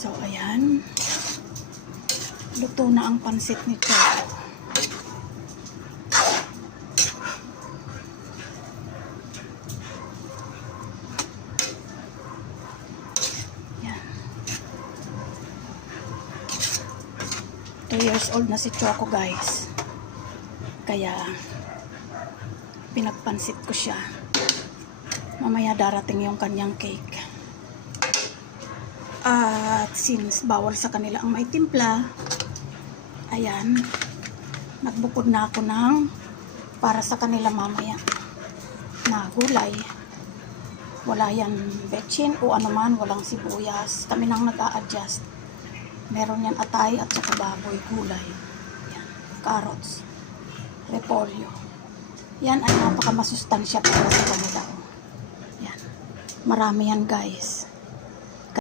So, ayan. Luto na ang pansit nito. Yan. 2 years old na si Choco, guys. Kaya, pinagpansit ko siya. Mamaya darating yung kanyang cake. At since bawal sa kanila ang may timpla, ayan, nagbukod na ako ng para sa kanila mamaya na gulay. Wala yan betchin o anuman, walang sibuyas. Kami nang nag-a-adjust. Meron yan atay at saka baboy, gulay. Yan, carrots, repolyo. Yan ay napakamasustansya para sa kanila. Yan, marami yan, guys.